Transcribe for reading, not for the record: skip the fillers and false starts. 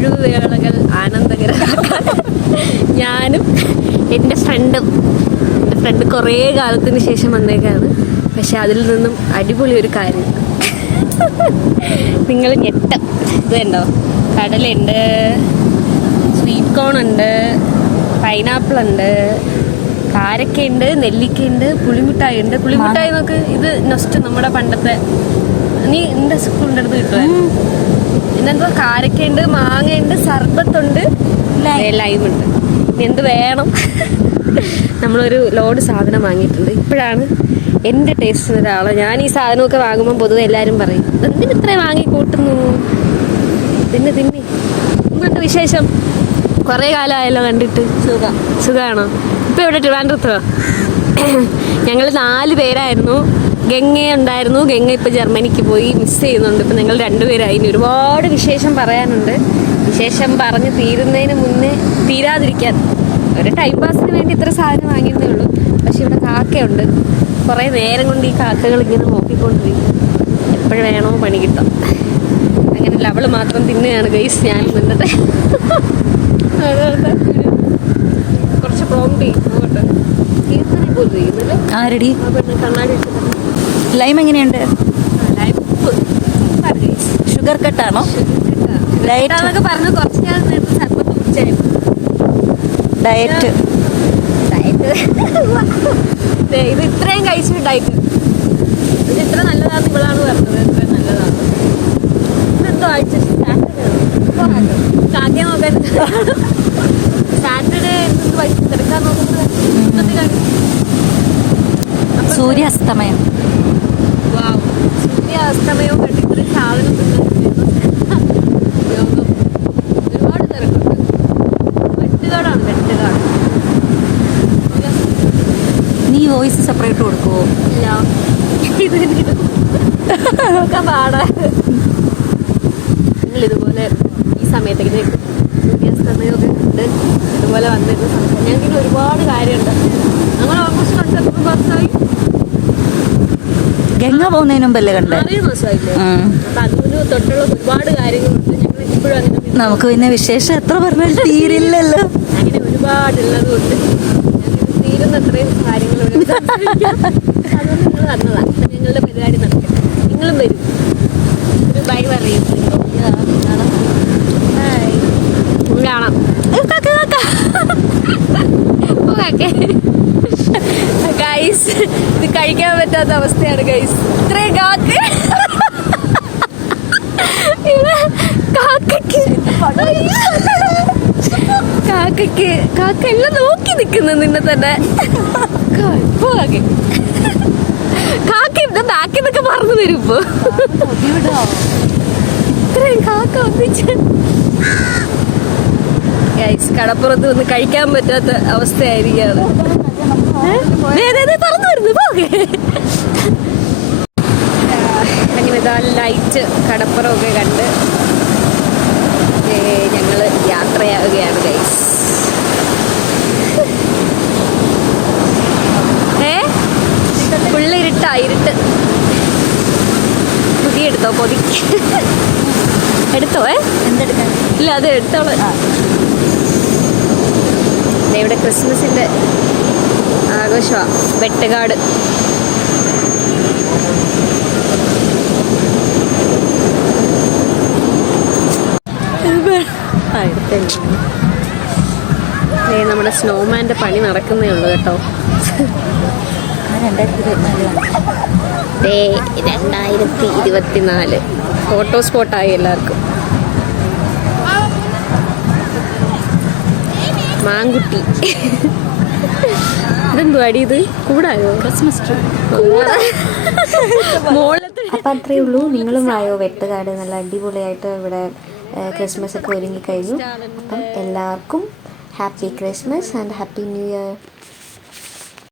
ഒഴിവുവേളകൾ ആനന്ദകരമാക്കാൻ ഞാനും എൻ്റെ ഫ്രണ്ട് കുറേ കാലത്തിന് ശേഷം വന്നേക്കാണ്. പക്ഷെ അതിൽ നിന്നും അടിപൊളി ഒരു കാര്യം നിങ്ങൾ ഞെട്ടം. ഇത് കണ്ടോ, കടലുണ്ട്, സ്വീറ്റ് കോൺ ഉണ്ട്, പൈനാപ്പിൾ ഉണ്ട്, കാരക്കയുണ്ട്, നെല്ലിക്കയുണ്ട്, പുളിമിഠായി ഉണ്ട്. പുളിമിഠായി നോക്ക്, ഇത് നെക്സ്റ്റ് നമ്മുടെ പണ്ടത്തെ നീ എൻ്റെ സ്കൂളിൻ്റെ അടുത്ത് കിട്ടുമായിരുന്നു. പിന്നെന്തോ കാരക്കയുണ്ട്, മാങ്ങയുണ്ട്, സർബത്തുണ്ട്, ലൈമുണ്ട്. ഇനി എന്ത് വേണം? നമ്മളൊരു ലോഡ് സാധനം വാങ്ങിയിട്ടുണ്ട്. ഇപ്പോഴാണ് എൻ്റെ ടേസ്റ്റിന് ഒരാളെ, ഞാൻ ഈ സാധനമൊക്കെ വാങ്ങുമ്പോൾ പൊതുവെ എല്ലാവരും പറയും എന്തിന് ഇത്രയും വാങ്ങി കൂട്ടുന്നു, തിന്ന്. ഇങ്ങോട്ട് വിശേഷം? കുറേ കാലമായല്ലോ കണ്ടിട്ട്. സുഖമാണോ? ഇപ്പം ഇവിടെ ട്രിവാൻഡ്രത്തോ? ഞങ്ങൾ 4 പേരായിരുന്നു. ഗംഗ ഉണ്ടായിരുന്നു. ഗംഗ ഇപ്പം ജർമ്മനിക്ക് പോയി, മിസ് ചെയ്യുന്നുണ്ട്. ഇപ്പം ഞങ്ങൾ 2 പേരായി. ഇനി ഒരുപാട് വിശേഷം പറയാനുണ്ട്. വിശേഷം പറഞ്ഞ് തീരുന്നതിന് മുന്നേ തീരാതിരിക്കാൻ ഒരു ടൈം പാസിന് വേണ്ടി ഇത്ര സാധനം വാങ്ങിയതേ ഉള്ളൂ. പക്ഷെ ഇവിടെ കാക്കയുണ്ട്. കുറേ നേരം കൊണ്ട് ഈ കാക്കകൾ ഇങ്ങനെ നോക്കിക്കൊണ്ടിരിക്കും. എപ്പോഴും വേണോ പണി കിട്ടും. അങ്ങനെയല്ല, അവള് മാത്രം തിന്നുകയാണ് ഗൈസ്. ഞാൻ നിന്നിട്ട് കുറച്ച് പ്രോംപ്റ്റ് നോക്കട്ടെ. ആരടി കണ്ണാടി ലൈം എങ്ങനെയുണ്ട്? ഷുഗർ കട്ടാണോ? ഡയറ്റ് പറഞ്ഞു. കുറച്ച് ഞാൻ നേരത്തെ സർബത്ത് കുടിച്ചായിരുന്നു. ഡയറ്റ് ഇത് ഇത്രയും കഴിച്ചിട്ട് ഡയറ്റ്. ഇത് ഇത്ര നല്ലതാന്ന് ഇവളാണ് പറഞ്ഞത്. ഇത്രയും നല്ലതാണ്. ഇതെന്തോ ആഴ്ച കാക്കയെ നോക്കാൻ സാറ്റർഡേ തിരക്കാൻ നോക്കുന്നത് ഇന്നത്തെ കാര്യം. സൂര്യാസ്തമയം. സൂര്യാസ്തമയവും കണ്ട് ഇത്രയും സാധനം ഒരുപാട് തിരക്കുണ്ട്. വെട്ടുകാടാണ്. നീ വോയിസ് സെപ്പറേറ്റ് കൊടുക്കുവോ? ഇല്ല, ഇത് പാടാ. നിങ്ങൾ ഇതുപോലെ ഈ സമയത്തേക്ക് സൂര്യാസ്തമയമൊക്കെ കണ്ട് ഇതുപോലെ വന്നിരുന്ന സംസാരം ഞങ്ങൾക്ക് ഒരുപാട് കാര്യമുണ്ട്. ഞങ്ങൾ ഓൾമോസ്റ്റ് കണ്ടിട്ട് ബസ്സായി. ഗംഗ പോകുന്നതിന് മുമ്പല്ലേ കണ്ടേ? 6 മാസമായില്ലേ? അപ്പൊ അതിന് തൊട്ടുള്ള ഒരുപാട് കാര്യങ്ങളുണ്ട്. ഞങ്ങൾ ഇപ്പോഴും അങ്ങനെ നമുക്ക് പിന്നെ വിശേഷം എത്ര പറഞ്ഞാൽ തീരില്ലല്ലോ. അങ്ങനെ ഒരുപാടുള്ളത് കൊണ്ട് ഞങ്ങൾക്ക് തീരുന്ന അത്രയും കാര്യങ്ങൾ അതുകൊണ്ട് നിങ്ങൾ വന്നതാ. ഞങ്ങളുടെ പരിപാടി നടക്കട്ടെ. നിങ്ങളും വരും. ഒരു ബൈ പറയും. കാണാം. ഗൈസ്, ഇത് കഴിക്കാൻ പറ്റാത്ത അവസ്ഥയാണ് ഗൈസ്. ഇത്രയും കാക്ക എല്ലാം നോക്കി നിൽക്കുന്നു നിന്നെ തന്നെ. കാക്ക ഇവിടെ ബാക്കിൽ നിന്നൊക്കെ പറന്നു വരും. ഇപ്പൊ ഇത്രയും കാക്ക ഒന്നിച്ച് ഗൈസ്, കടപ്പുറത്ത് ഒന്ന് കഴിക്കാൻ പറ്റാത്ത അവസ്ഥയായിരിക്കാണ്. പറന്നു വരുന്നു. പോകെ അങ്ങനെ ഇതാ ലൈറ്റ് കടപ്പുറമൊക്കെ കണ്ട് ഞങ്ങള് യാത്രയാവുകയാണ് ഗൈസ്. ഇരുട്ട് പുതിയ എടുത്തോ? പൊതി എടുത്തോ? എന്തെടുക്കാൻ? ഇല്ല, അത് എടുത്തോളൂ. ഇവിടെ ക്രിസ്മസിന്റെ ആഘോഷമാണ്. വെട്ടുകാട്. നമ്മുടെ സ്നോമാന്റെ പണി നടക്കുന്നേ ഉള്ളൂ കേട്ടോ. 2024 ഫോട്ടോ സ്പോട്ടായി എല്ലാവർക്കും. മാങ്കുട്ടി ഇതെന്തോ അടി? ഇത് കൂടായോ? Christmas tree. അപ്പം അത്രയേ ഉള്ളൂ. നിങ്ങളും വായോ വെട്ടുകാട്. നല്ല അടിപൊളിയായിട്ട് ഇവിടെ ക്രിസ്മസ് ഒക്കെ ഒരുങ്ങിക്കഴിഞ്ഞു. അപ്പം എല്ലാവർക്കും happy Christmas and happy new year.